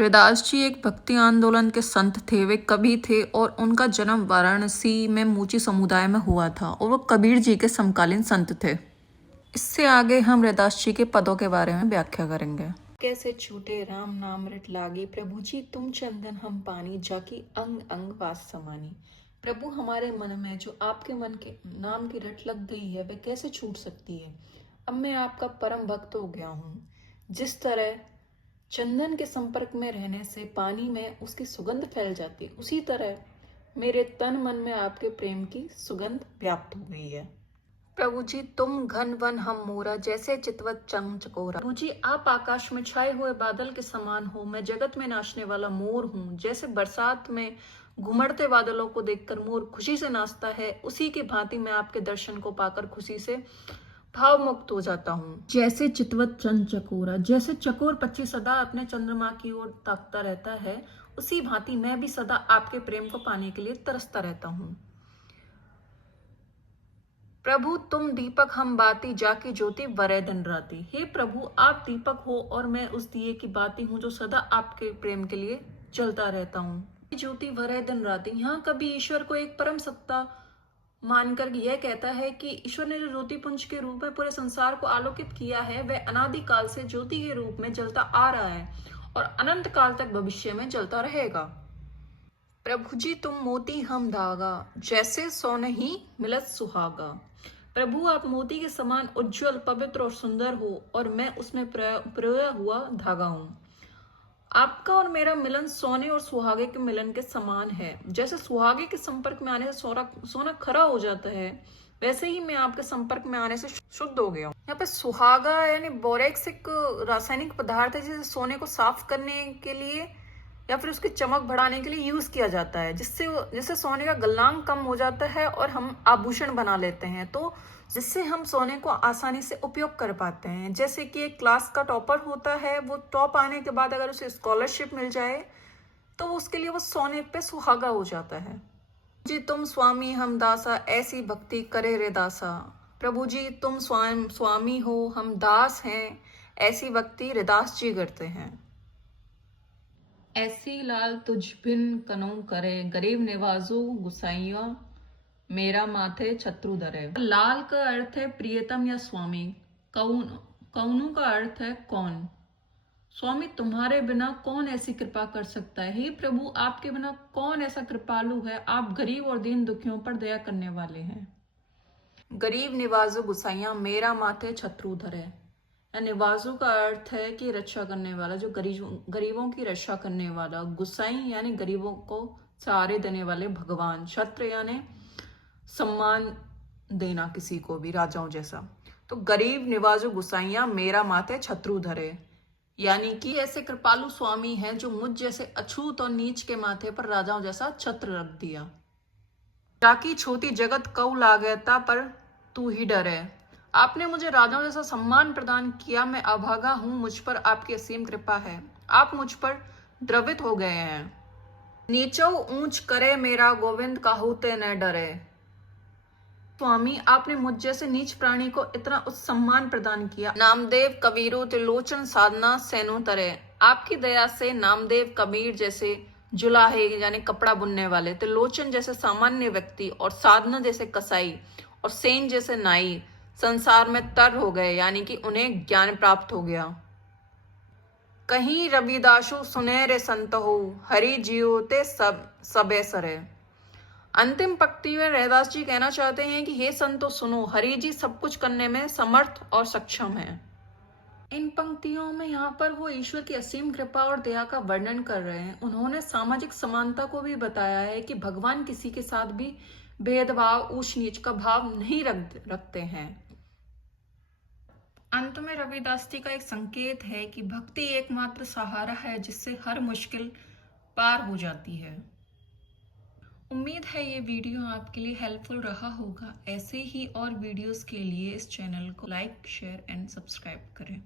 रैदास जी एक भक्ति आंदोलन के संत थे। वे कवि थे और उनका जन्म वाराणसी में मूची समुदाय में हुआ था और वो कबीर जी के समकालीन संत थे। इससे आगे हम रैदास जी के पदों के बारे में व्याख्या करेंगे। कैसे छूटे राम नाम रट लागी, प्रभु जी तुम चंदन हम पानी, जाकी अंग अंग वास समानी। प्रभु हमारे मन में जो आपके मन के नाम की रट लग गई है वह कैसे छूट सकती है। अब मैं आपका परम भक्त हो गया हूँ। जिस तरह चंदन के संपर्क में रहने से पानी में उसकी सुगंध फैल जाती है, उसी तरह मेरे तन मन में आपके प्रेम की सुगंध व्याप्त हो गई है। प्रभु जी तुम घन वन हम मोरा, जैसे चितवत चंग चकोरा। प्रभु जी आप आकाश में छाए हुए बादल के समान हो, मैं जगत में नाचने वाला मोर हूँ। जैसे बरसात में घुमड़ते बादलों को देखकर मोर खुशी से नाचता है, उसी की भांति मैं आपके दर्शन को पाकर खुशी से भाव मुक्त हो जाता हूँ। जैसे चितवत चंद चकोरा, जैसे चकोर पक्षी सदा अपने चंद्रमा की ओर ताकता रहता है, उसी भांति मैं भी सदा आपके प्रेम को पाने के लिए तरसता रहता हूँ। प्रभु तुम दीपक हम बाती, जाकी ज्योति वरै दिन राती। हे प्रभु आप दीपक हो और मैं उस दिए की बाती हूँ जो सदा आपके प्रेम के लिए जलता रहता हूँ। ज्योति वरै दिन राती, यहाँ कभी ईश्वर को एक परम सत्ता मानकर यह कहता है कि ईश्वर ने जो ज्योति पुंज के रूप में पूरे संसार को आलोकित किया है वह अनादि काल से ज्योति के रूप में जलता आ रहा है और अनंत काल तक भविष्य में जलता रहेगा। प्रभु जी तुम मोती हम धागा, जैसे सोने ही मिलत सुहागा। प्रभु आप मोती के समान उज्जवल पवित्र और सुंदर हो और मैं उसमें प्रोया हुआ धागा हूँ। आपका और मेरा मिलन सोने और सुहागे के मिलन के समान है। जैसे सुहागे के संपर्क में आने से सोना खरा हो जाता है, वैसे ही मैं आपके संपर्क में आने से शुद्ध हो गया हूँ। यहाँ पे सुहागा यानी बोरेक्स एक रासायनिक पदार्थ है जिसे सोने को साफ करने के लिए या फिर उसकी चमक बढ़ाने के लिए यूज किया जाता है, जिससे सोने का गलनांक कम हो जाता है और हम आभूषण बना लेते हैं, तो जिससे हम सोने को आसानी से उपयोग कर पाते हैं। जैसे कि एक क्लास का टॉपर होता है, वो टॉप आने के बाद अगर उसे स्कॉलरशिप मिल जाए तो उसके लिए वो सोने पे सुहागा हो जाता है। जी तुम स्वामी हम दासा, ऐसी भक्ति करे रे दासा। प्रभु जी तुम स्वामी हो, हम दास हैं, ऐसी भक्ति रैदास जी करते हैं। ऐसी लाल तुझ बिन कनो करे, गरीब निवाजो गुसाइया, मेरा माथे छत्रु धरे। लाल का अर्थ है प्रियतम या स्वामी, कौनु का अर्थ है कौन। स्वामी तुम्हारे बिना कौन ऐसी कृपा कर सकता है। हे प्रभु आपके बिना कौन ऐसा कृपालु है। आप गरीब और दीन दुखियों पर दया करने वाले हैं। गरीब निवाजो गुसाइया, मेरा माथे छत्रु धरे। निवाजू का अर्थ है कि रक्षा करने वाला, जो गरीबों की रक्षा करने वाला। गुसाई यानी गरीबों को सहारे देने वाले भगवान। छत्र यानी सम्मान देना किसी को भी, राजाओं जैसा। तो गरीब निवाजो गुसाइया, मेरा माथे छत्रु धरे, यानी कि ऐसे कृपालु स्वामी हैं जो मुझ जैसे अछूत और नीच के माथे पर राजाओं जैसा छत्र रख दिया। जाकी छोटी जगत कऊ लागता, पर तू ही डरे। आपने मुझे राजाओं जैसा सम्मान प्रदान किया। मैं अभागा हूं, मुझ पर आपकी असीम कृपा है। आप मुझ पर द्रवित हो गए हैं। नीचो ऊंच करे मेरा गोविंद, काहूते न डरे। स्वामी आपने मुझ जैसे नीच प्राणी को इतना उच्च सम्मान प्रदान किया। नामदेव कबीरो त्रिलोचन साधना सैनो तरे। आपकी दया से नामदेव कबीर जैसे जुलाहे यानी कपड़ा बुनने वाले, त्रिलोचन जैसे सामान्य व्यक्ति और साधना जैसे कसाई और सेन जैसे नाई संसार में तर हो गए, यानी कि उन्हें ज्ञान प्राप्त हो गया। कहीं रविदासु सुने रे संत हो, हरि जियोते सबे सरे। अंतिम पंक्ति में रैदास जी कहना चाहते हैं कि हे संतो सुनो, हरि जी सब कुछ करने में समर्थ और सक्षम है। इन पंक्तियों में यहाँ पर वो ईश्वर की असीम कृपा और दया का वर्णन कर रहे हैं। उन्होंने सामाजिक समानता को भी बताया है कि भगवान किसी के साथ भी भेदभाव, ऊंच नीच का भाव नहीं रखते हैं। अंत में रविदास जी का एक संकेत है कि भक्ति एकमात्र सहारा है जिससे हर मुश्किल पार हो जाती है। उम्मीद है ये वीडियो आपके लिए हेल्पफुल रहा होगा। ऐसे ही और वीडियोस के लिए इस चैनल को लाइक, शेयर एंड सब्सक्राइब करें।